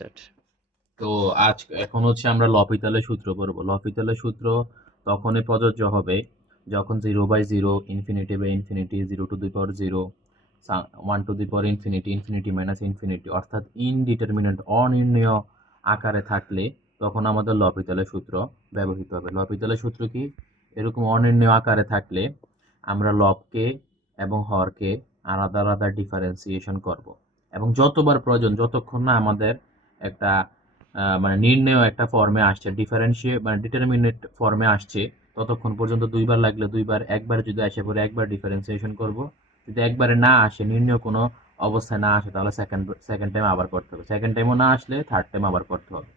Start. তো এখন হচ্ছে আমরা লপিতলের সূত্র পড়ব। লপিতলের সূত্র তখনই প্রযোজ্য হবে যখন 0/0, infinity by infinity, 0 to the power 0, 1 to the power infinity, infinity minus infinity অর্থাৎ ইনডিটারমিনেন্ট অনির্ণেয় আকারে থাকলে তখন আমাদের লপিতলের সূত্র ব্যবহৃত হবে। লপিতলের সূত্র কি? এরকম অনির্ণেয় আকারে থাকলে আমরা লবকে এবং হরকে আলাদা আলাদা ডিফারেন্সিয়েশন করব এবং যতবার প্রয়োজন, যতক্ষণ না আমাদের একটা মানে নির্ণেয় একটা ফর্মে আসছে, মানে ডিটারমিনেট ফর্মে আসছে, ততক্ষণ পর্যন্ত দুইবার লাগলে দুইবার, একবার যদি আসে পরে একবার ডিফারেন্সিয়েশন করব। যদি একবারে না আসে, নির্ণেয় কোনো অবস্থায় না আসে, তাহলে সেকেন্ড সেকেন্ড টাইম আবার করতে হবে। সেকেন্ড টাইমও না আসলে থার্ড টাইম আবার করতে হবে।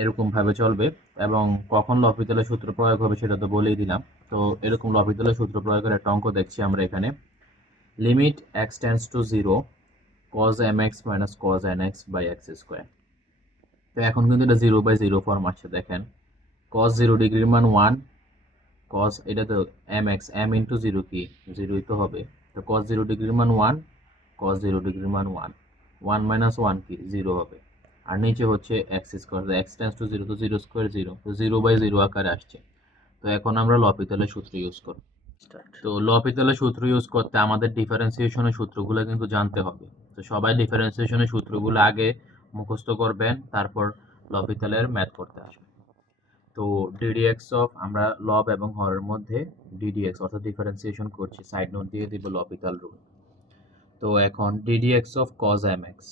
এরকম ভাবে চলবে। এবং কখন লপিতলের সূত্র প্রয়োগ হবে সেটা তো বলেই দিলাম। তো এরকম লপিতলের সূত্র প্রয়োগের একটা অঙ্ক দেখছি আমরা এখানে। Limit x tends to zero cos mx minus cos nx by x square. তো এখন কিন্তু এটা 0/0 ফর্ম আসছে, দেখেন cos 0 ডিগ্রির মান 1, cos এটা তো mx, m ইন্টু 0 কি 0ই তো হবে। তো cos 0 ডিগ্রির মান 1, cos 0 ডিগ্রির মান 1, 1 মাইনাস 1 কি 0 হবে। আর নিচে হচ্ছে x square, x tends two 0, তো 0 স্কোয়ার 0, তো 0/0 আকারে আসছে। তো এখন আমরা লপিতলের সূত্র ইউজ করব। স্টার্ট। তো লপিতলের সূত্র ইউজ করতে আমাদের ডিফারেন্সিয়েশনের সূত্রগুলো কিন্তু জানতে হবে। তো সবাই ডিফারেন্সিয়েশনের সূত্রগুলো আগে মুখস্থ করবেন, তারপর লপিতলের ম্যাথ করতে আসবেন। তো ডিডিএক্স অফ, আমরা লব এবং হরের মধ্যে ডিডিএক্স অর্থাৎ ডিফারেন্সিয়েশন করছি, সাইড নোট দিয়ে দিব লপিতাল রুল। তো এখন d d x of cos M X,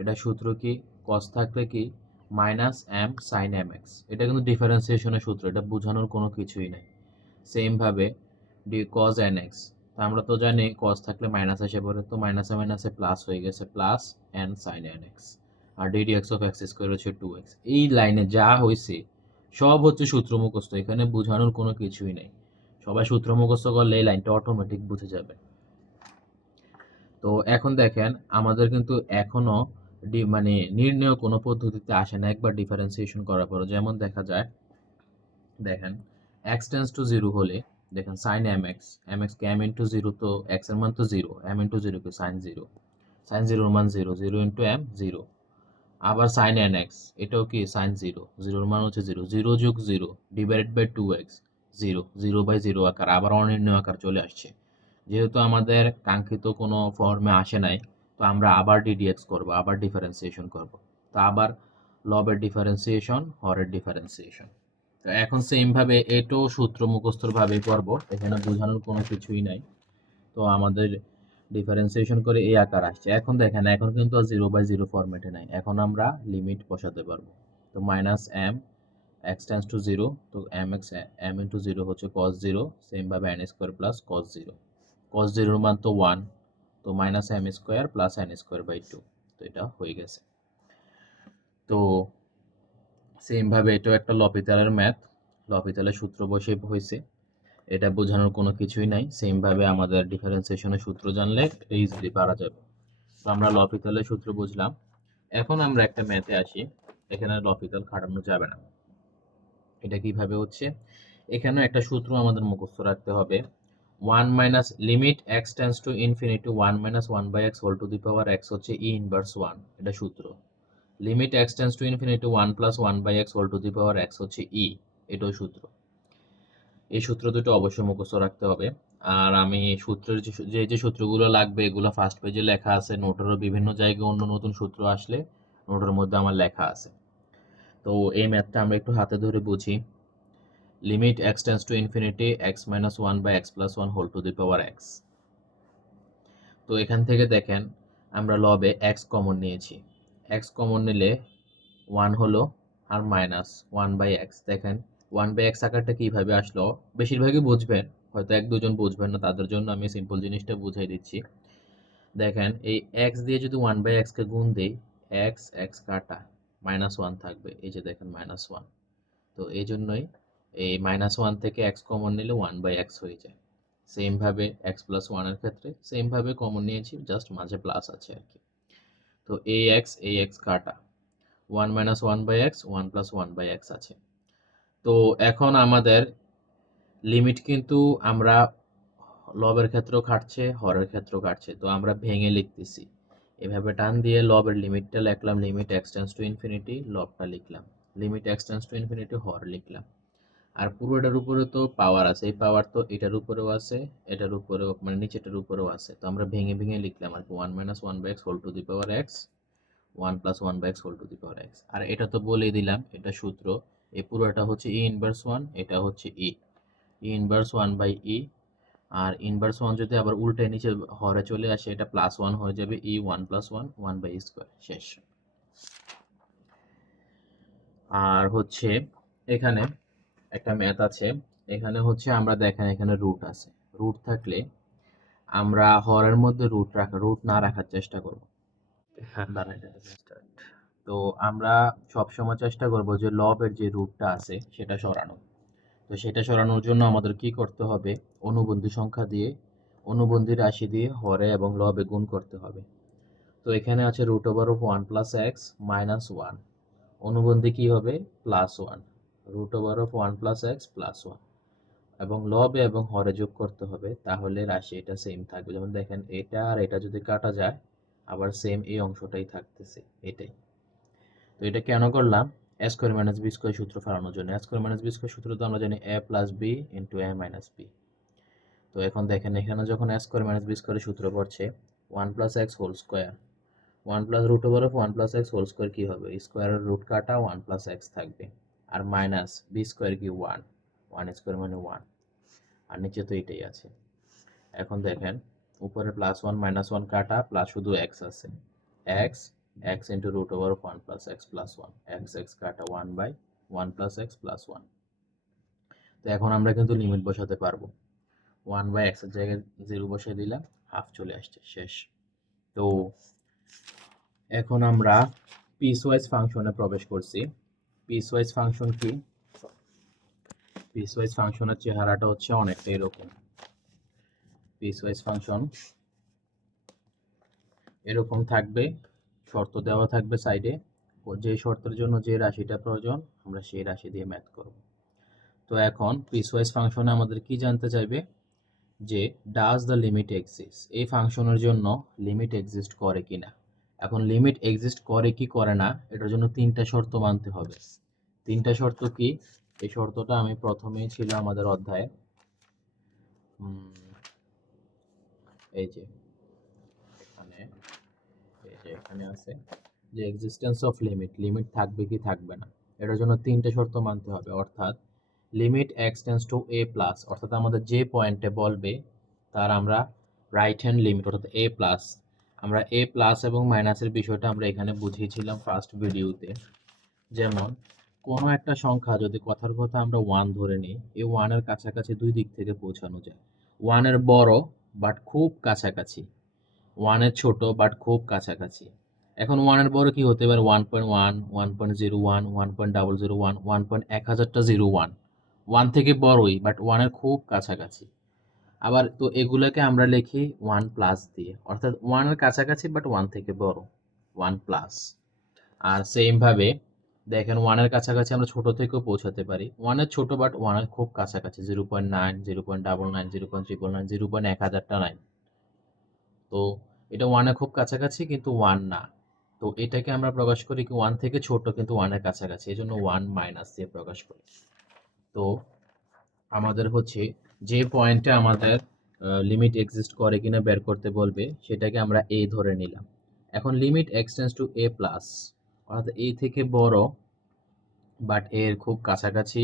এটা সূত্র কি? কজ থাকলে কি minus M sine M X. এটা কিন্তু ডিফারেন্সিয়েশনের সূত্র, এটা বোঝানোর কোনো কিছুই নেই। সেম ভাবে কজ এন এক্স, তো আমরা তো জানি কজ থাকলে মাইনাস আসে পড়ে, তো মাইনাসে মাইনাসে প্লাস হয়ে গেছে, plus N sine N X. আর ডিডিএক্স অফ এক্স স্কোয়ার হচ্ছে 2x। এই লাইনে যা হয়েছে সব হচ্ছে সূত্র মুখস্থ, এখানে বোঝানোর কোনো কিছুই নেই। সবাই সূত্র মুখস্থ করলে এই লাইনটা অটোমেটিক বুঝে যাবে। তো এখন দেখেন আমাদের কিন্তু এখনো মানে নির্ণয় কোনো পদ্ধতিতে আসে না একবার ডিফারেন্সিয়েশন করার পর। যেমন দেখা যায়, দেখেন x টেন্ডস টু 0 হলে দেখেন sin mx, mx কে m ইন্টু 0, তো x এর মান তো 0, m ইন্টু 0 কে sin 0, sin 0 এর মান 0, 0 ইন্টু m 0। আবার sin nx, এটাও কি sin 0, 0 এর মান হচ্ছে 0, 0 যোগ 0 ডিভাইডেড বাই 2x, 0, 0/0 আকার, আবার অনির্ণয় আকার চলে আসছে। যেহেতু আমাদের কাঙ্ক্ষিত কোনো ফর্মে আসে নাই, তো আমরা আবার ডিডিএক্স করব, আবার ডিফারেন্সিয়েশন করব। তো আবার লবের ডিফারেন্সিয়েশন, হরের ডিফারেন্সিয়েশন। তো এখন সেম ভাবে এটাও সূত্র মুখস্থর ভাবে করব, এখানে বোঝানোর কোনো কিছুই নাই। তো আমাদের ডিফারেন্সিয়েশন করে এই আকার আসছে। এখন দেখেন এখন কিন্তু 0/0 ফরম্যাটে নাই, এখন আমরা লিমিট বসাতে পারবো। তো minus M X tends to 0, তো এম এক্স, এম ইন্টু 0 হচ্ছে কস 0, সেম ভাবে N square plus cos 0, cos 0 মান তো 1, তো minus M square plus N square by 2। তো এটা হয়ে গেছে। তো সেম ভাবে এটাও একটা লপিতালের ম্যাথ, লপিতালের সূত্র বসে হয়েছে, এটা বোঝানোর কোনো কিছুই নাই। সেম ভাবে আমাদের ডিফারেন্সিয়েশনের সূত্র জানলে ইজিলি পারা যাবে। তো আমরা লপিতালের সূত্র বুঝলাম। এখন আমরা একটা ম্যাথে আসি, এখানে লপিতাল খাটানো যাবে না। এটা কিভাবে হচ্ছে, এখানেও একটা সূত্র আমাদের মুখস্থ রাখতে হবে। 1 minus limit x tends to infinity 1 minus 1/x whole to the power x হচ্ছে ই ইনভার্স 1, এটা সূত্র। Limit x tends to infinity 1 plus 1/x whole to the power x হচ্ছে ই, এটাও সূত্র। এই সূত্র দুটো অবশ্যই মুখস্থ রাখতে হবে। আর আমি সূত্রের যে সূত্রগুলো লাগবে এগুলো ফার্স্ট পেজে লেখা আছে, নোটেরও বিভিন্ন জায়গায় অন্য নতুন সূত্র আসলে নোটের মধ্যে আমার লেখা আছে। তো এই ম্যাথটা আমরা একটু হাতে ধরে বুঝি। Limit x tends to infinity X minus 1/x plus 1 whole to the power x। তো এখান থেকে দেখেন আমরা লবে x কমন নিয়েছি, x কমন নিলে 1 হলো, আর মাইনাস 1/x। দেখেন 1/x আকারটা কিভাবে আসলো, বেশিরভাগই বুঝবেন, হয়তো এক দুজন বুঝবেন না, তাদের জন্য আমি সিম্পল জিনিসটা বুঝাই দিচ্ছি। দেখেন এই x দিয়ে যদি 1/x কে গুণ দেই, x x কাটা, -1 থাকবে, এই যে দেখেন -1। তো এই জন্যই এই -1 থেকে x কমন নিলে 1/x হয়ে যায়। সেম ভাবে x প্লাস 1 এর ক্ষেত্রে সেম ভাবে কমন নিয়েছি, জাস্ট মাঝে প্লাস আছে আর কি। তো ax কাটা, 1 মাইনাস 1/x, 1 প্লাস 1/x আছে। তো এখন আমাদের লিমিট কিন্তু আমরা লবের ক্ষেত্রেও খাটছে, হরের ক্ষেত্রেও খাটছে, তো আমরা ভেঙে লিখতেছি। এভাবে টান দিয়ে লবের লিমিটটা লিখলাম, লিমিট এক্সটেন্স টু ইনফিনিটি, লবটা লিখলাম, লিমিট এক্সটেন্স টু ইনফিনিটি হর লিখলাম। আর পুরোটার উপরে তো পাওয়ার আছে, এই পাওয়ার তো এটার উপরেও আছে, এটার উপরেও মানে নিচেটার উপরেও আছে, তো আমরা ভেঙে ভেঙে লিখলাম আর কি 1 - 1/x whole to the power x, 1 + 1/x whole to the power x। আর এটা তো বলেই দিলাম, এটা সূত্র, এই পুরোটা হচ্ছে e ইনভার্স 1, এটা হচ্ছে e ইনভার্স 1/e। আর ইনভার্স 1 যদি আবার উল্টে নিচে হরে চলে আসে, এটা +1 হয়ে যাবে, e 1 + 1 1/e², শেষ। আর হচ্ছে এখানে একটা ম্যাথ আছে, এখানে হচ্ছে আমরা দেখেন এখানে রুট আছে, রুট থাকলে আমরা হরের মধ্যে রুট না রাখার চেষ্টা করব। দাঁড়ান, এটা start। তো আমরা সবসময় চেষ্টা করব যে লবের যে রুটটা আছে সেটা সরানো। তো সেটা সরানোর জন্য আমাদের কি করতে হবে, অনুবন্ধী সংখ্যা দিয়ে, অনুবন্ধী রাশি দিয়ে হরে এবং লবে গুণ করতে হবে। তো এখানে আছে √1 + x - 1, অনুবন্ধী কি হবে +1, √1 + x + 1, এবং লবে এবং হরে যোগ করতে হবে, তাহলে রাশি এটা সেম থাকবে। যেমন দেখেন এটা আর এটা যদি কাটা যায়, আবার সেম এই অংশটাই থাকতেছে, এটাই। তো এটা কেন করলাম, a² - b² সূত্র ফেলানোর জন্য। a² - b² সূত্র তো আমরা জানি a + b × a - b। তো এখন দেখেন এখানে যখন a² - b² সূত্র পড়ছে 1 + x whole square, 1 + √1 + x whole square কি হবে, স্কয়ারের রুট কাটা 1 + x থাকবে, আর মাইনাস b² কি 1, 1² মানে 1, আর নিচে তো এটাই আছে। এখন দেখেন উপরে +1 - 1 কাটা, প্লাস শুধু x আছে, x x × √1 + x + 1, x কাটা 1/1 + x + 1। তো এখন আমরা কিন্তু লিমিট বসাতে পারবো, 1/x এর জায়গায় 0 বসিয়ে দিলাম, হাফ চলে আসছে, শেষ। তো এখন আমরা পিসওয়াইজ ফাংশনে প্রবেশ করছি। পিসওয়াইজ ফাংশন কি, পিসওয়াইজ ফাংশনের চেহারাটা হচ্ছে অনেকটা এরকম। পিসওয়াইজ ফাংশন এরকম থাকবে, শর্ত দেওয়া থাকবে সাইডে, যে শর্তের জন্য যে রাশিটা প্রয়োজন আমরা সেই রাশি দিয়ে ম্যাথ করব। তো এখন পিসওয়াইজ ফাংশনে আমাদের কি জানতে চাইবে, যে ডাজ দ্য লিমিট এক্সিস্ট, এই ফাংশনের জন্য লিমিট এক্সিস্ট করে কিনা। এখন লিমিট এক্সিস্ট করে কি করে না, এটার জন্য 3টা শর্ত মানতে হবে। 3টা শর্ত কি, এই শর্তটা আমি প্রথমেই ছিল আমাদের অধ্যায়ে, এই যে এখানে, এই যে এখানে আছে যে এক্সিস্টেন্স অফ লিমিট, লিমিট থাকবে কি থাকবে না, এটার জন্য 3টে শর্ত মানতে হবে। অর্থাৎ limit x tends to a plus, অর্থাৎ আমাদের যে পয়েন্টে বলবে তার আমরা রাইট হ্যান্ড লিমিট অর্থাৎ a প্লাস, আমরা a প্লাস এবং মাইনাসের বিষয়টা আমরা এখানে বুঝিয়েছিলাম ফার্স্ট ভিডিওতে। যেমন কোনো একটা সংখ্যা যদি কথার কথা আমরা 1 ধরে নিই, এই 1 এর কাছাকাছি দুই দিক থেকে পৌঁছানো যায়। 1 এর বড় বাট খুব কাছাকাছি, 1 এর ছোট বাট খুব কাছাকাছি। এখন 1 এর বড় কি হতে পারে, 1.1, 1.01, 1.001, 1.1001, 1 থেকে বড়ই বাট 1 এর খুব কাছাকাছি। আবার তো এগুলোকে আমরা লিখি 1 প্লাস দিয়ে, অর্থাৎ 1 এর কাছাকাছি বাট 1 থেকে বড়, 1 প্লাস। আর সেম ভাবে দেখেন 1 এর কাছাকাছি আমরা ছোট থেকেও পৌঁছাতে পারি, 1 এর ছোট বাট 1 এর খুব কাছাকাছি, 0.9, 0.99, 0.999, 0.1009। তো এটা 1 এর খুব কাছাকাছি কিন্তু 1 না। তো এটাকে আমরা প্রকাশ করি কি 1 থেকে ছোট কিন্তু 1 এর কাছাকাছি, এজন্য 1 মাইনাস দিয়ে প্রকাশ করি। তো আমাদের হচ্ছে যে পয়েন্টে আমাদের লিমিট এক্সিস্ট করে কিনা বের করতে বলবে, সেটাকে আমরা a ধরে নিলাম। এখন limit x tends to a plus, অর্থাৎ a থেকে বড় বাট এর খুব কাছাকাছি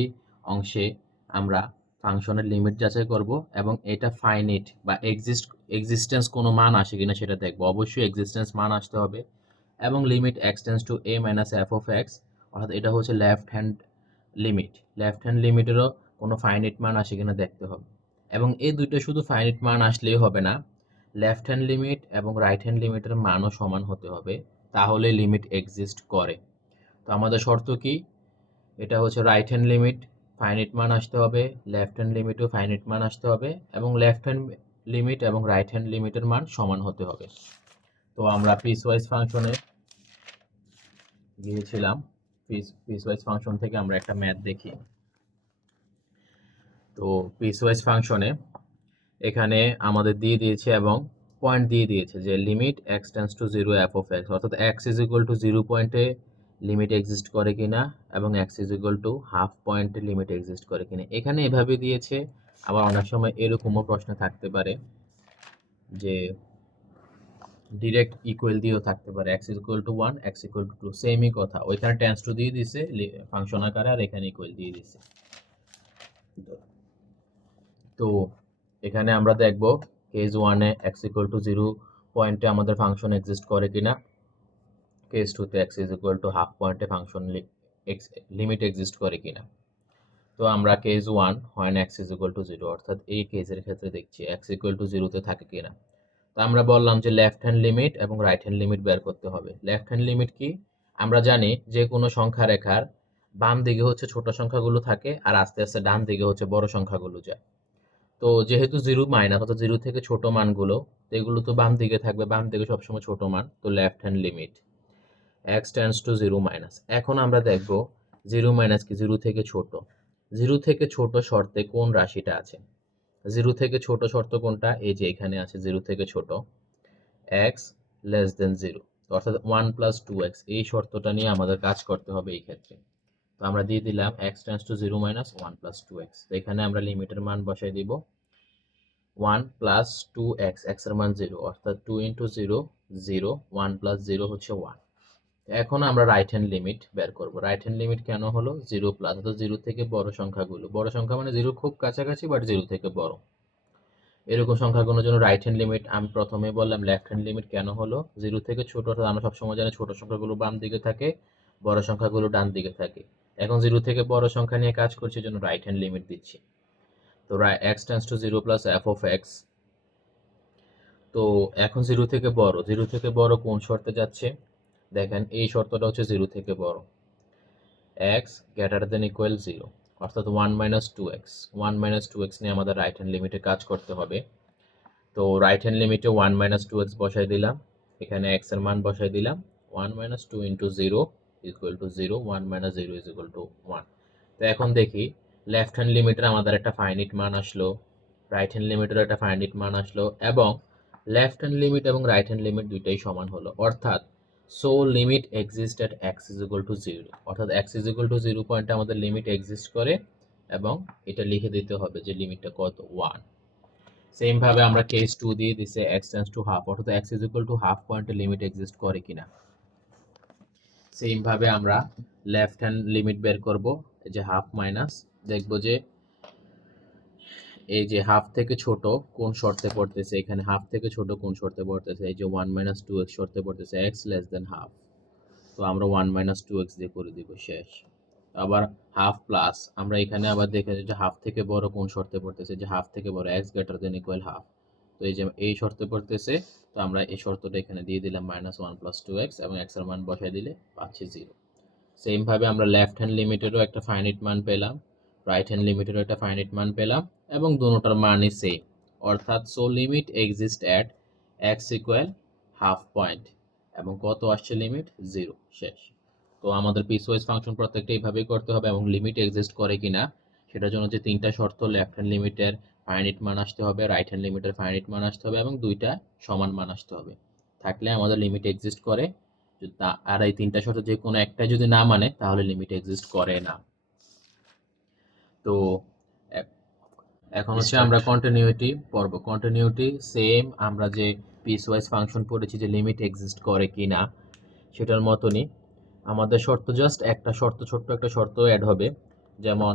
অংশে আমরা ফাংশনের লিমিট যাচাই করব, এবং এটা ফাইনাইট বা এক্সিস্টেন্স কোনো মান আসে কিনা সেটা দেখব। অবশ্যই এক্সিস্টেন্স মান আসতে হবে। এবং limit x tends to a minus f of x, অর্থাৎ এটা হচ্ছে left hand limit, left hand লিমিটেরও কোনো ফাইনাইট মান আসে কিনা দেখতে হবে। এবং এই দুইটা শুধু ফাইনাইট মান আসলেই হবে না, লেফট হ্যান্ড লিমিট এবং রাইট হ্যান্ড লিমিটের মানও সমান হতে হবে, তাহলে লিমিট এক্সিস্ট করে। তো আমাদের শর্ত কি, এটা হচ্ছে রাইট হ্যান্ড লিমিট ফাইনাইট মান আসতে হবে, লেফট হ্যান্ড লিমিটও ফাইনাইট মান আসতে হবে, এবং লেফট হ্যান্ড লিমিট এবং রাইট হ্যান্ড লিমিটের মান সমান হতে হবে। তো আমরা পিসওয়াইজ ফাংশনে গিয়েছিলাম, পিসওয়াইজ ফাংশন থেকে আমরা একটা ম্যাথ দেখি। তো পিসওয়াইজ ফাংশনে এখানে আমাদের দিয়ে দিয়েছে এবং পয়েন্ট দিয়ে দিয়েছে যে limit x tends to zero f of x, অর্থাৎ x is equal to zero পয়েন্টে লিমিট এক্সিস্ট করে কিনা এবং x is equal to half পয়েন্টে লিমিট এক্সিস্ট করে কিনা। এখানে এভাবে দিয়েছে। আবার অনেক সময় এরকমও প্রশ্ন থাকতে পারে যে ডিরেক্ট ইকুয়াল দিয়েও থাকতে পারে, x equal to 1 x equal to 2, সেমই কথা। ওইখানে টেন্স টু দিয়ে দিছে ফাংশন আকারে, আর এখানে ইকুয়াল দিয়ে দিছে। তো এখানে আমরা দেখব case 1 A x equal to 0 পয়েন্টে আমাদের ফাংশন এক্সিস্ট করে কিনা, কেস 2 তে x is equal to half পয়েন্টে ফাংশন লিমিট এক্সিস্ট করে কিনা। তো আমরা case 1 when x is equal to 0 অর্থাৎ এই কেসের ক্ষেত্রে দেখছি x equal to 0 তে থাকে কিনা। তো আমরা বললাম যে লেফট হ্যান্ড লিমিট এবং রাইট হ্যান্ড লিমিট বের করতে হবে। লেফট হ্যান্ড লিমিট কি? আমরা জানি যে কোনো সংখ্যা রেখার বাম দিকে হচ্ছে ছোট সংখ্যাগুলো থাকে আর আস্তে আস্তে ডান দিকে হচ্ছে বড় সংখ্যাগুলো যায়। তো যেহেতু 0 মাইনাস অর্থাৎ 0 থেকে ছোট মানগুলো, তো এগুলো তো বাম দিকে থাকবে, বাম দিকে সবসময় ছোট মান, তো left hand limit x tends two 0 minus. এখন আমরা দেখব 0 মাইনাস কি 0 থেকে ছোট। 0 থেকে ছোট শর্তে কোন রাশিটা আছে? 0 থেকে ছোট শর্ত কোনটা? এই যে এখানে আছে 0 থেকে ছোট x লেস দেন 0, অর্থাৎ 1 প্লাস 2x, এই শর্তটা নিয়ে আমাদের কাজ করতে হবে এই ক্ষেত্রে। তো আমরা দিয়ে দিলাম x tends two 0 minus 1 plus 2x। তো এখানে আমরা লিমিটের মান বসাই দিব 1 প্লাস 2x, x এর মান 0, অর্থাৎ 2 ইন্টু 0 0, 1 প্লাস 0 হচ্ছে 1। এখন আমরা রাইট হ্যান্ড লিমিট বের করব। রাইট হ্যান্ড লিমিট কেন হলো? 0 প্লাস, অর্থাৎ 0 থেকে বড় সংখ্যাগুলো, বড় সংখ্যা মানে 0 খুব কাছাকাছি বাট 0 থেকে বড়, এরকম সংখ্যাগুলোর জন্য রাইট হ্যান্ড লিমিট। আমি প্রথমে বললাম লেফট হ্যান্ড লিমিট কেন হলো? 0 থেকে ছোট, অর্থাৎ আমরা সবসময় জানি ছোট সংখ্যাগুলো বাম দিকে থাকে, বড় সংখ্যাগুলো ডান দিকে থাকে। এখন 0 থেকে বড় সংখ্যা নিয়ে কাজ করছি, জন্য রাইট হ্যান্ড লিমিট দিচ্ছি। তো x tends two 0 plus f of x। তো এখন 0 থেকে বড়, 0 থেকে বড় কোন শর্তে যাচ্ছে? দেখেন এই শর্তটা হচ্ছে 0 থেকে বড়, x গ্রেটার দেন ইকুয়াল 0, অর্থাৎ 1 মাইনাস 2x। 1 মাইনাস 2x নিয়ে আমাদের রাইট হ্যান্ড লিমিটে কাজ করতে হবে। তো রাইট হ্যান্ড লিমিটে 1 মাইনাস 2x বসাই দিলাম, এখানে x এর মান বসাই দিলাম 1 minus 2 into 0 equal to 0, 1 minus 0 is equal two 1। তো এখন দেখি লেফট হ্যান্ড লিমিটের আমাদের একটা ফাইনিট মান আসলো, রাইট হ্যান্ড লিমিটের একটা ফাইনিট মান আসলো, এবং লেফট হ্যান্ড লিমিট এবং রাইট হ্যান্ড লিমিট দুইটাই সমান হলো, অর্থাৎ so limit exist at x is equal two 0, অর্থাৎ এক্স ইজ ইকুয়াল টু 0 পয়েন্টে আমাদের লিমিট এক্সিস্ট করে, এবং এটা লিখে দিতে হবে যে লিমিটটা কত, 1। সেম ভাবে আমরা কেস 2 দিয়ে দিছে x টেন্ডস টু হাফ, অর্থাৎ x is equal to half পয়েন্টে লিমিট এক্সিস্ট করে কিনা। সেম ভাবে আমরা লেফট হ্যান্ড লিমিট বের করব, এই যে হাফ মাইনাস, দেখব যে এই যে হাফ থেকে ছোট কোন শর্তে পড়তেছে, এখানে হাফ থেকে ছোট কোন শর্তে পড়তেছে, এই যে 1 মাইনাস 2x শর্তে পড়তেছে, x লেস দেন হাফ। তো আমরা 1 মাইনাস 2x দিয়ে করে দিব, শেষ। আবার হাফ প্লাস, আমরা এখানে আবার দেখে যে হাফ থেকে বড় কোন শর্তে পড়তেছে, যে হাফ থেকে বড় x greater than equal half. তো এই যে এই শর্তে পড়তেছে, তো আমরা এই শর্তটা এখানে দিয়ে দিলাম মাইনাস 1 প্লাস 2x, এবং x এর মান বসাই দিলে পাচ্ছি 0। সেম ভাবে আমরা লেফট হ্যান্ড লিমিটেরও একটা ফাইনাইট মান পেলাম, রাইট হ্যান্ড লিমিটেরও একটা ফাইনাইট মান পেলাম, এবং দুটোটার মানই সেম, অর্থাৎ so limit exist at x equal half point, এবং কত আসছে লিমিট 0, শেষ। তো আমাদের পিসওয়াইজ ফাংশন প্রত্যেকটা এইভাবেই করতে হবে, এবং লিমিট এক্সিস্ট করে কিনা সেটার জন্য যে তিনটা শর্ত, লেফট হ্যান্ড লিমিটের ফাইনাইট মান আসতে হবে, রাইট হ্যান্ড লিমিটের ফাইনাইট মান আসতে হবে, এবং দুইটা সমান মান আসতে হবে, থাকলে আমাদের লিমিট এক্সিস্ট করে। আর এই তিনটা শর্ত যে কোনো একটা যদি না মানে তাহলে লিমিট এক্সিস্ট করে না। তো এখন হচ্ছে আমরা কন্টিনিউটি পড়ব। কন্টিনিউটি সেম আমরা যে পিসওয়াইজ ফাংশন পড়েছি যে লিমিট এক্সিস্ট করে কি না সেটার মতনই আমাদের শর্ত, জাস্ট একটা শর্ত, ছোট্ট একটা শর্ত অ্যাড হবে, যেমন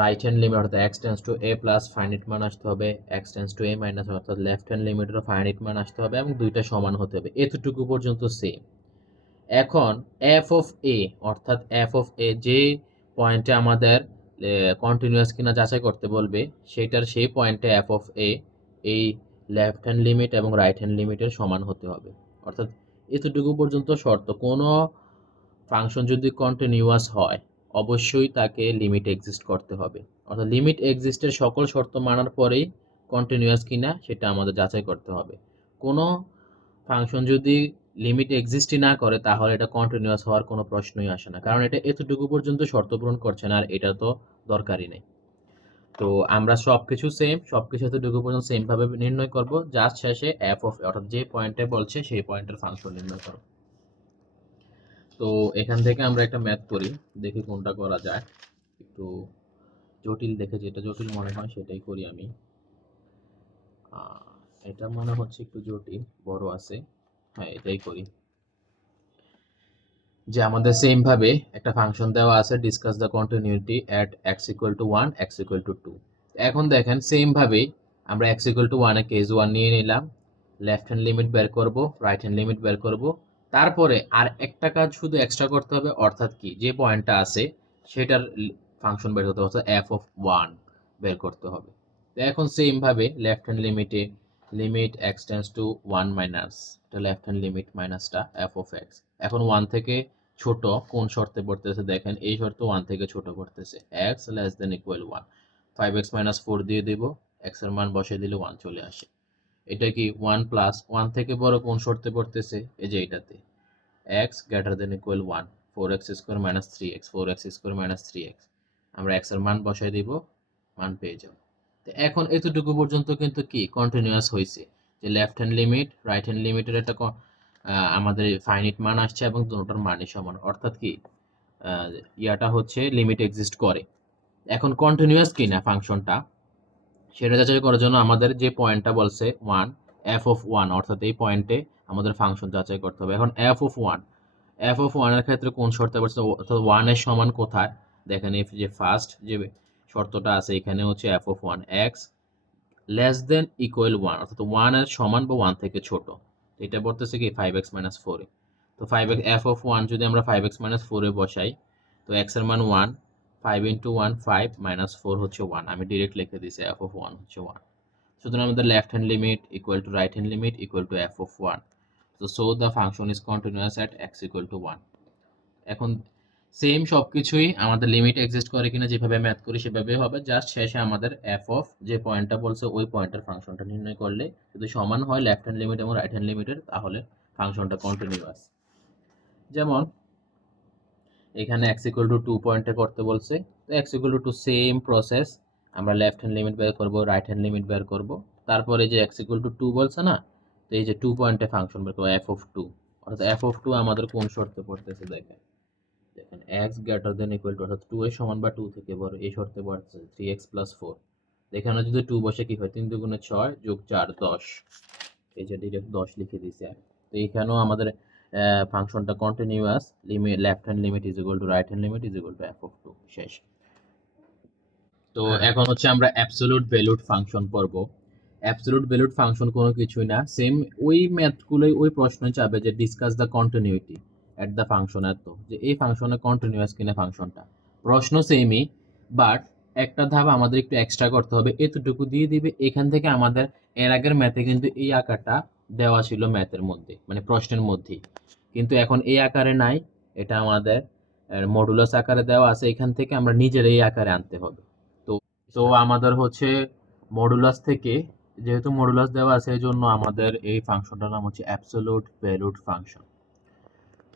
রাইট হ্যান্ড লিমিট অর্থাৎ x tends to a plus finite মান আসতে হবে, x tends to a minus, অর্থাৎ লেফট হ্যান্ড লিমিটেরও ফাইনাইট মান আসতে হবে, এবং দুইটা সমান হতে হবে, এতটুকু পর্যন্ত সেম। এখন f অফ a, অর্থাৎ f অফ a যে পয়েন্টে আমাদের কন্টিনিউয়াস কিনা যাচাই করতে বলবে, সেটার সেই পয়েন্টে f অফ a এই লেফট হ্যান্ড লিমিট এবং রাইট হ্যান্ড লিমিটের সমান হতে হবে, অর্থাৎ এতটুকু পর্যন্ত শর্ত। কোনো ফাংশন যদি কন্টিনিউয়াস হয় অবশ্যই তাকে লিমিট এক্সিস্ট করতে হবে, অর্থাৎ লিমিট এক্সিস্টের সকল শর্ত মানার পরেই কন্টিনিউয়াস কিনা সেটা আমাদের যাচাই করতে হবে। কোনো ফাংশন যদি লিমিট এক্সিস্টই না করে তাহলে এটা কন্টিনিউয়াস হওয়ার কোনো প্রশ্নই আসে না, কারণ এটা এতটুকু পর্যন্ত শর্ত পূরণ করছে না, আর এটা তো দরকারই নেই। তো আমরা সবকিছু সেম, সবকিছু এতটুকু পর্যন্ত সেম ভাবে নির্ণয় করব, জাস্ট শেষে এফ অফ অর্থাৎ যে পয়েন্টে বলছে সেই পয়েন্টের ফাংশন নির্ণয় করব। তো এখান থেকে আমরা একটা ম্যাথ করি, দেখি কোনটা করা যায়। একটু জটিল দেখে, যেটা জটিল মনে হয় সেটাই করি আমি। এটা মনে হচ্ছে একটু জটিল, বড় আছে। হ্যাঁ, এটাই করি। যে আমাদের সেম ভাবে একটা ফাংশন দেওয়া আছে, discuss the continuity at x equal to 1 x equal to 2। এখন দেখেন সেম ভাবে আমরা x equal to 1 A case 1 নিয়ে নিলাম, লেফট হ্যান্ড লিমিট বের করব, রাইট হ্যান্ড লিমিট বের করব। তারপরে আর একটা কাজ শুধু এক্সট্রা করতে হবে, অর্থাৎ কি যে পয়েন্টটা আছে সেটার ফাংশন বের করতে হবে, এফ অফ 1 বের করতে হবে। তো এখন সেম ভাবে লেফট হ্যান্ড লিমিটে limit x tends to 1 minus, এটা লেফট হ্যান্ড লিমিট মাইনাসটা এফ অফ এক্স। এখন 1 থেকে ছোট কোন শর্তে পড়তেছে দেখেন, এই শর্ত 1 থেকে ছোট পড়তেছে, x less than equal 1। 5x minus 4 দিয়ে দিব, x এর মান বসিয়ে দিলে 1 চলে আসে। এটা কি 1 প্লাস 1 থেকে বড় কোন শর্তে পড়তেছে, এই যে এটাতে x greater than equal 1, 4x square minus 3x, 4x square minus 3x। আমরা x এর মান বসাই দিব, মান পেয়ে যাব। তো এখন এতটুকু পর্যন্ত কিন্তু কি কন্টিনিউয়াস হয়েছে, যে left hand limit right hand লিমিটের একটা আমাদের ফাইনাইট মান আসছে এবং দুটোটার মানই সমান, অর্থাৎ কি ইয়াটা হচ্ছে লিমিট এক্সিস্ট করে। এখন কন্টিনিউয়াস কিনা ফাংশনটা সেটা যাচাই করার জন্য আমাদের যে পয়েন্টটা বলছে 1 এফ অফ 1, অর্থাৎ এই পয়েন্টে আমাদের ফাংশন যাচাই করতে হবে। এখন এফ অফ 1 এর ক্ষেত্রে কোন শর্তে বলছে, অর্থাৎ 1 এর সমান কোথায় দেখেন, এই যে ফার্স্ট যে শর্তটা আছে এখানে হচ্ছে F of 1 x less than equal 1, অর্থাৎ 1 এর সমান বা 1 থেকে ছোট। এটা বলতেছে কি 5x মাইনাস 4 এ। তো 5x এফ অফ 1 যদি আমরা 5x মাইনাস 4 এ বসাই, তো x এর মান 1, 5 ইন্টু 1 5 মাইনাস 4 হচ্ছে 1, আমি ডিরেক্ট লিখে দিয়েছি এফ অফ 1 হচ্ছে 1। সুতরাং আমাদের left hand limit equal to right hand limit equal to F of 1। So the function is continuous at x equal to 1। এখন সেম সবকিছুই আমাদের লিমিট এক্সিস্ট করে কিনা যেভাবে ম্যাথ করি সেভাবেই হবে, জাস্ট শেষে আমাদের এফ অফ যে পয়েন্টটা বলছে ওই পয়েন্টের ফাংশনটা নির্ণয় করলে যদি সমান হয় লেফট হ্যান্ড লিমিট এবং রাইট হ্যান্ড লিমিটের, তাহলে ফাংশনটা কন্টিনিউয়াস। যেমন এখানে x ইকুয়াল টু 2 পয়েন্টে করতে বলছে, তো x equal to same process, আমরা লেফট হ্যান্ড লিমিট বের করব, রাইট হ্যান্ড লিমিট বের করব। তারপরে যে x ইকুয়াল টু 2 বলছে না, তো এই যে 2 পয়েন্টে ফাংশন বের করব এফ অফ 2, অর্থাৎ এফ অফ 2 আমাদের কোন শর্তে পড়তেছে দেখেন, x greater than equal to, অর্থাৎ 2 এর সমান বা 2 থেকে বড়, এই শর্তে পড়ছে 3x প্লাস 4। এখানে যদি 2 বসে কি হয়, 3 দুগুণে 6 যোগ 4 10, এই যে ডিরেক্ট 10 লিখে দিয়েছি আমি। তো এখানেও আমাদের ফাংশনটা continuous, limit left hand limit is equal two right hand limit is equal two F of 2, শেষ। তো এখন হচ্ছে আমরা অ্যাবসলিউট ভ্যালুড ফাংশন পড়ব। অ্যাবসলিউট ভ্যালুড ফাংশন কোনো কিছুই না, সেম ওই ম্যাথগুলোই ওই প্রশ্নই চাবে যে discuss the continuity at the function, এত যে এই ফাংশনে কন্টিনিউয়াস কিনা ফাংশনটা, প্রশ্ন সেমই, বাট একটা ধাপ আমাদের একটু এক্সট্রা করতে হবে, এতটুকু দিয়ে দিবে। এখান থেকে আমাদের এর আগের ম্যাথে কিন্তু এই আকারটা দেওয়া ছিল ম্যাথের মধ্যে, মানে প্রশ্নের মধ্যেই, কিন্তু এখন এই আকারে নাই, এটা আমাদের মডুলাস আকারে দেওয়া আছে, এখান থেকে আমরা নিজের এই আকারে আনতে হবে। তো আমাদের হচ্ছে মডুলাস থেকে, যেহেতু মডুলাস দেওয়া আছে এই জন্য আমাদের এই ফাংশনটার নাম হচ্ছে অ্যাবসলিউট ভ্যালুড ফাংশন।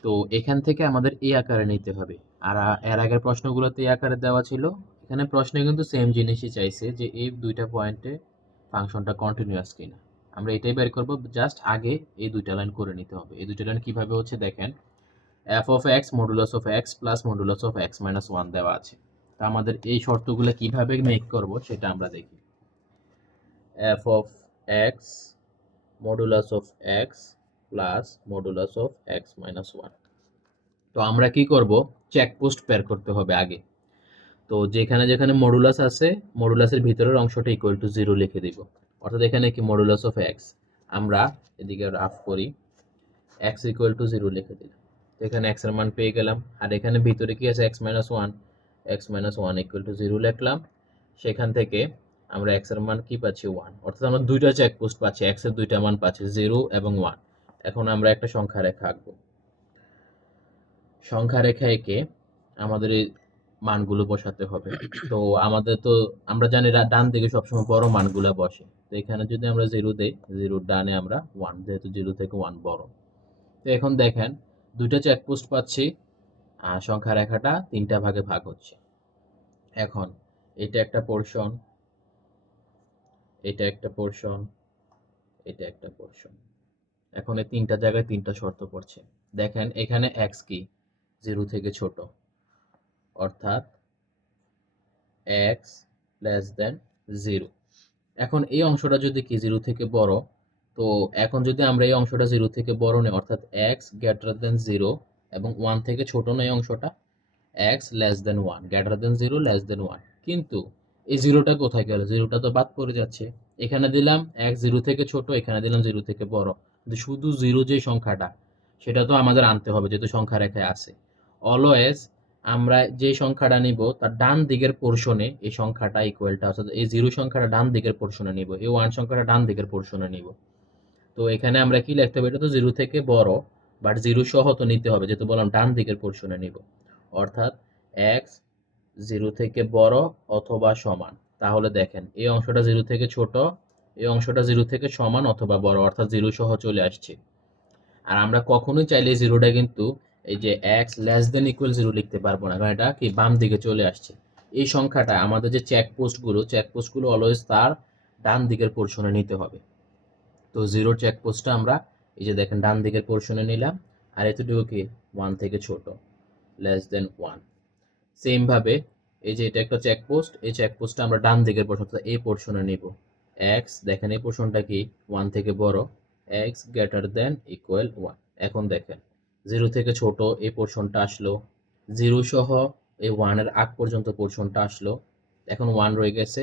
তো এখান থেকে আমাদের এই আকারে নিতে হবে। আর এর আগের প্রশ্নগুলোতে এই আকারে দেওয়া ছিল, এখানে প্রশ্নে কিন্তু সেম জিনিসই চাইছে যে এই দুইটা পয়েন্টে ফাংশনটা কন্টিনিউয়াস কিনা। আমরা এটাই বের করব, জাস্ট আগে এই দুইটা লাইন করে নিতে হবে। এই দুইটা লাইন কিভাবে হচ্ছে দেখেন, F of x modulus of x plus modulus of x minus 1 দেওয়া আছে। তা আমাদের এই শর্তগুলো কিভাবে মেক করব সেটা আমরা দেখি। F of x modulus of x plus modulus of x minus 1। তো আমরা কি করব, চেকপোস্ট বের করতে হবে আগে। তো যেখানে যেখানে মডুলাস আছে, মডুলাসের ভিতরের অংশটা ইকুয়াল টু 0 লিখে দিব, অর্থাৎ এখানে কি মডুলাস অফ এক্স, আমরা এদিকে রাফ করি, এক্স ইকুয়াল টু 0 লিখে দিলাম। তো এখানে এক্স এর মান পেয়ে গেলাম, আর এখানে ভিতরে কি আছে x minus 1, x minus 1 equal to 0 লিখলাম। সেখান থেকে আমরা এক্স এর মান কি পাচ্ছি 1, অর্থাৎ আমরা দুইটা চেকপোস্ট পাচ্ছি, এক্স এর দুইটা মান পাচ্ছি 0 এবং 1। এখন আমরা একটা সংখ্যা রেখা আঁকবো, সংখ্যা রেখা এঁকে আমাদের এই মানগুলো বসাতে হবে। তো আমাদের তো আমরা জানি ডান দিকে সবসময় বড় মানগুলো বসে, তো এখানে যদি আমরা 0 দেই, 0 ডানে আমরা 1, যেহেতু 0 থেকে 1 বড়। তো এখন দেখেন দুইটা চেকপোস্ট পাচ্ছি, সংখ্যা রেখাটা তিনটা ভাগে ভাগ হচ্ছে। এখন এটা একটা পোর্শন, এটা একটা পোর্শন, এটা একটা পোর্শন। এখন এই তিনটা জায়গায় তিনটা শর্ত পড়ছে। দেখেন এখানে এক্স কি, 0 থেকে ছোট, অর্থাৎ এক্স লেস দেন 0। এখন এই অংশটা যদি কি 0 থেকে বড়, তো এখন যদি আমরা এই অংশটা 0 থেকে বড় নেই, অর্থাৎ এক্স গ্রেটার দেন 0 এবং 1 থেকে ছোট নেই অংশটা, x less than 1, greater than 0 less than 1। কিন্তু এই জিরোটা কোথায় গেল? জিরোটা তো বাদ পড়ে যাচ্ছে। এখানে দিলাম এক্স 0 থেকে ছোট, এখানে দিলাম 0 থেকে বড়, কিন্তু শুধু 0 যে সংখ্যাটা সেটা তো আমাদের আনতে হবে যেহেতু সংখ্যা রেখায় আছে। অলওয়েজ আমরা যে সংখ্যাটা নিব তার ডান দিকের পোর্শনে এই সংখ্যাটা ইকুয়ালটা, অর্থাৎ এই 0 সংখ্যাটা ডান দিকের পোর্শনে নিব, এই 1 সংখ্যাটা ডান দিকের পোর্শনে নিব। তো এখানে আমরা কি লিখতে হবে? এটা তো 0 থেকে বড়, বাট 0 সহ তো নিতে হবে, যেহেতু বললাম ডান দিকের পোর্শনে নিব। অর্থাৎ এক্স 0 থেকে বড় অথবা সমান। তাহলে দেখেন এই অংশটা 0 থেকে ছোট, এই অংশটা 0 থেকে সমান অথবা বড়, অর্থাৎ 0 সহ চলে আসছে। আর আমরা কখনোই চাইলে জিরোটা কিন্তু এই যে এক্স লেস দেন ইকুয়াল 0 লিখতে পারবো না, কারণ এটা কি বাম দিকে চলে আসছে। এই সংখ্যাটা আমাদের যে চেকপোস্টগুলো অলওয়েজ তার ডান দিকের পোর্শনে নিতে হবে। তো 0 চেকপোস্টটা আমরা এই যে দেখেন ডান দিকের পোর্শনে নিলাম, আর এতটুকু কি 1 থেকে ছোট, লেস দেন 1। সেম ভাবে এই যে এটা একটা চেকপোস্ট, এই চেকপোস্টটা আমরা ডান দিকের পোর্শন অর্থাৎ এই পোর্শনে নিব। এক্স দেখেন এই পোর্শনটা কি 1 থেকে বড়, এক্স গ্রেটার দেন ইকুয়াল 1। এখন দেখেন 0 থেকে ছোট এই পোর্শনটা আসলো, 0 সহ এই 1 এর আগ পর্যন্ত পোর্শনটা আসলো, এখন 1 রয়ে গেছে,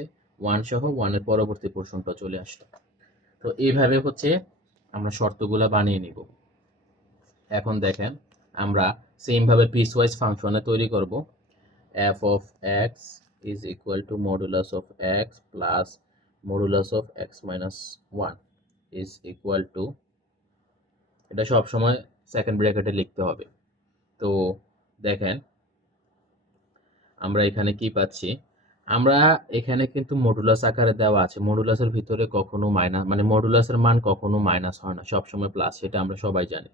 1 সহ 1 এর পরবর্তী পোর্শনটা চলে আসলো। তো এইভাবে হচ্ছে আমরা শর্তগুলা বানিয়ে নিব। এখন দেখেন আমরা সেম ভাবে পিসওয়াইজ ফাংশনে তৈরি করব। f of x is equal to modulus of x plus modulus of x minus 1 is equal to, এটা সব সময় সেকেন্ড ব্র্যাকেটে লিখতে হবে। তো দেখেন আমরা এখানে কি পাচ্ছি, আমরা এখানে কিন্তু মডুলাস আকারে দেওয়া আছে, মডুলাসের ভিতরে কখনো মাইনাস, মানে মডুলাসের মান কখনো মাইনাস হয় না, সবসময় প্লাস, সেটা আমরা সবাই জানি।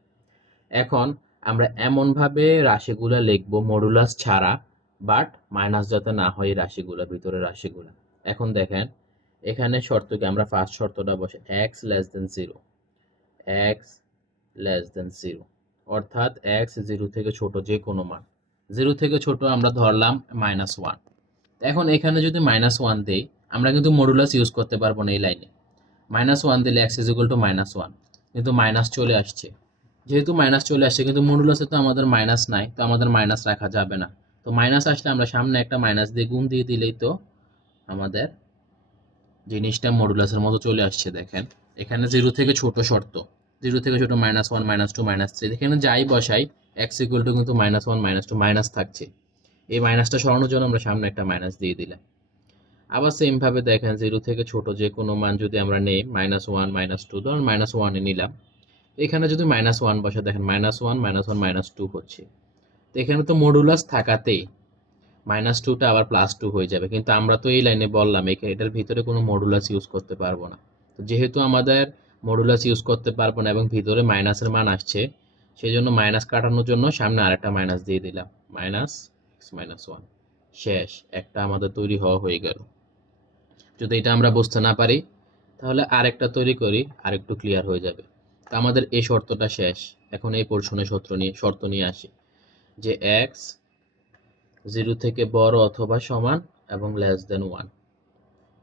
এখন আমরা এমনভাবে রাশিগুলো লিখবো মডুলাস ছাড়া, বাট মাইনাস যাতে না হয় এই রাশিগুলো, ভিতরে রাশিগুলো। এখন দেখেন এখানে শর্ত কি, আমরা ফার্স্ট শর্তটা বসে x less than 0, x less than 0, অর্থাৎ এক্স 0 থেকে ছোট যে কোনো মান, 0 থেকে ছোট আমরা ধরলাম -1। এখন এখানে যদি -1 দেই, আমরা কিন্তু মডুলাস ইউজ করতে পারবো না এই লাইনে। -1 দিলে এক্স ইজ ইকুয়াল টু -1, কিন্তু মাইনাস চলে আসছে, যেহেতু মাইনাস চলে আসছে কিন্তু মডুলাসে তো আমাদের মাইনাস নাই, তো আমাদের মাইনাস রাখা যাবে না। তো মাইনাস আসলে আমরা সামনে একটা মাইনাস দিয়ে গুণ দিয়ে দিলেই তো আমাদের জিনিসটা মডুলাসের মতো চলে আসছে। দেখেন এখানে 0 থেকে ছোট শর্ত, 0 থেকে ছোট -1 -2 -3, এখানে যাই বসাই এক্স ইকুয়াল টু কিন্তু -1 -2 মাইনাস থাকছে, এই মাইনাসটা সরানোর জন্য আমরা সামনে একটা মাইনাস দিয়ে দিলাম। আবার সেম ভাবে দেখেন 0 থেকে ছোট যে কোনো মান যদি আমরা নেই, -1 -2, ধরুন -1 এ নিলাম, এখানে যদি -1 বসে দেখেন -1 -1 -2 হচ্ছে। তো এখানে তো মডুলাস থাকাতেই -2টা আবার +2 হয়ে যাবে, কিন্তু আমরা তো এই লাইনে বললাম এটার ভিতরে কোনো মডুলাস ইউজ করতে পারবো না। তো যেহেতু আমাদের মডুলাস ইউজ করতে পারবো না এবং ভিতরে মাইনাসের মান আসছে, সেই জন্য মাইনাস কাটানোর জন্য সামনে আরেকটা মাইনাস দিয়ে দিলাম, -1। শেষ, একটা আমাদের তৈরি হয়ে গেল। যদি এটা আমরা বুঝতে না পারি তাহলে আরেকটা তৈরি করি, আরেকটু ক্লিয়ার হয়ে যাবে। তো আমাদের এই শর্তটা শেষ। এখন এই পোর্শনের শর্ত নিয়ে আসি, যে x 0 থেকে বড় অথবা সমান এবং লেস দেন 1।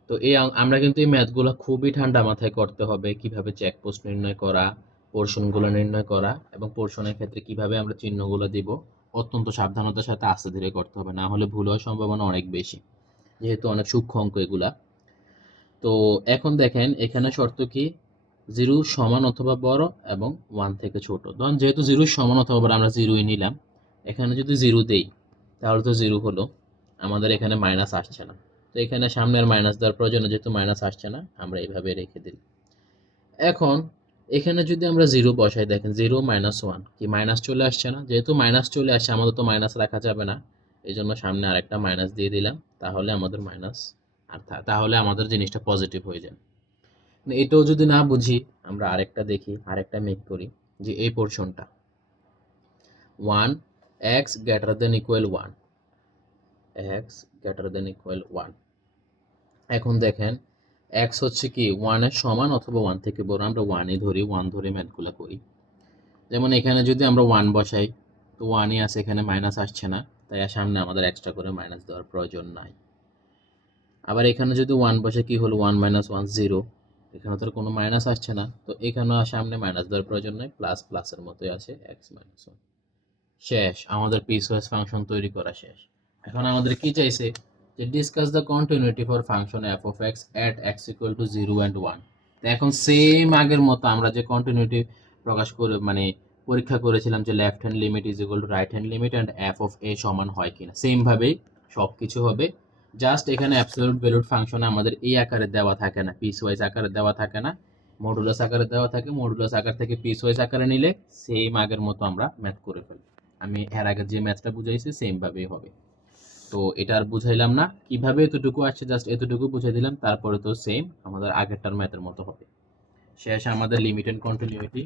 তো আমরা কিন্তু এই ম্যাথগুলো খুবই ঠান্ডা মাথায় করতে হবে, কিভাবে চেকপোস্ট নির্ণয় করা, পোর্শনগুলো নির্ণয় করা, এবং পোর্শনের ক্ষেত্রে কিভাবে আমরা চিহ্নগুলো দিব, অত্যন্ত সাবধানতার সাথে আস্তে ধীরে করতে হবে, না হলে ভুল হওয়ার সম্ভাবনা অনেক বেশি, যেহেতু অনেক সূক্ষ্ম অঙ্ক এগুলা। তো এখন দেখেন এখানে শর্ত কি, 0 সমান অথবা বড় এবং 1 থেকে ছোট। ধরুন যেহেতু 0 সমান অথবা বড় আমরা 0ই নিলাম, এখানে যদি 0 দেই তাহলে তো 0 হলো, আমাদের এখানে মাইনাস আসছে না, তো এখানে সামনে আর মাইনাস দেওয়ার প্রয়োজন, যেহেতু মাইনাস আসছে না আমরা এইভাবে রেখে দিই। এখন এখানে যদি আমরা 0 বসাই, দেখেন 0 -1 কি মাইনাস চলে আসছে না, যেহেতু মাইনাস চলে আসছে আমাদের তো মাইনাস রাখা যাবে না, এই জন্য সামনে আরেকটা মাইনাস দিয়ে দিলাম, তাহলে আমাদের মাইনাস আর তাহলে আমাদের জিনিসটা পজিটিভ হয়ে যায়। এটাও যদি না বুঝি আমরা আরেকটা দেখি, আরেকটা মেক করি, যে এই পোর্শনটা 1 x greater than equal 1, x greater than equal 1। এখন দেখেন এক্স হচ্ছে কি 1 এর সমান অথবা 1 থেকে বড়, আমরা 1ই ধরি, 1 ধরে ম্যাথগুলো করি। যেমন এখানে যদি আমরা 1 বসাই তো 1ই আছে, এখানে মাইনাস আসছে না, তাই সামনে আমাদের এক্সট্রা করে মাইনাস দেওয়ার প্রয়োজন নাই। আবার এখানে যদি 1 বসে কি হলো 1 মাইনাস 1 0, এখানে তো কোনো মাইনাস আসছে না, তো এখানেও সামনে মাইনাস দেওয়ার প্রয়োজন নাই, প্লাস প্লাসের মতোই আছে x মাইনাস 1। শেষ, আমাদের পিসওয়াইজ ফাংশন তৈরি করা শেষ। এখন আমাদের কি চাইছে যে discuss the continuity for function f of x at x equal to 0 and 1। তো এখন সেম আগের মতো আমরা যে কন্টিনিউটি প্রকাশ করে মানে পরীক্ষা করেছিলাম যে left hand limit is equal two right hand limit and f of a সমান হয় কিনা, সেম ভাবেই সব কিছু হবে। জাস্ট এখানে অ্যাবসলিউট ভ্যালুড ফাংশনে আমাদের এই আকারে দেওয়া থাকে না, পিসওয়াইজ আকারে দেওয়া থাকে না, মডুলাস আকারে দেওয়া থাকে। মডুলাস আকার থেকে পিসওয়াইজ আকারে নিলে সেম আগের মতো আমরা ম্যাথ করে ফেলি। আমি এর আগে যে ম্যাথটা বুঝাইছি সেম ভাবেই হবে। তো এটা আর বুঝাইলাম না, কিভাবে এতটুকু আসছে জাস্ট এতটুকু বুঝাই দিলাম, তারপরে তো সেম আমাদের আগেরটার ম্যাথের মতো হবে। শেষ আমাদের লিমিট এন্ড কন্টিনিউটি।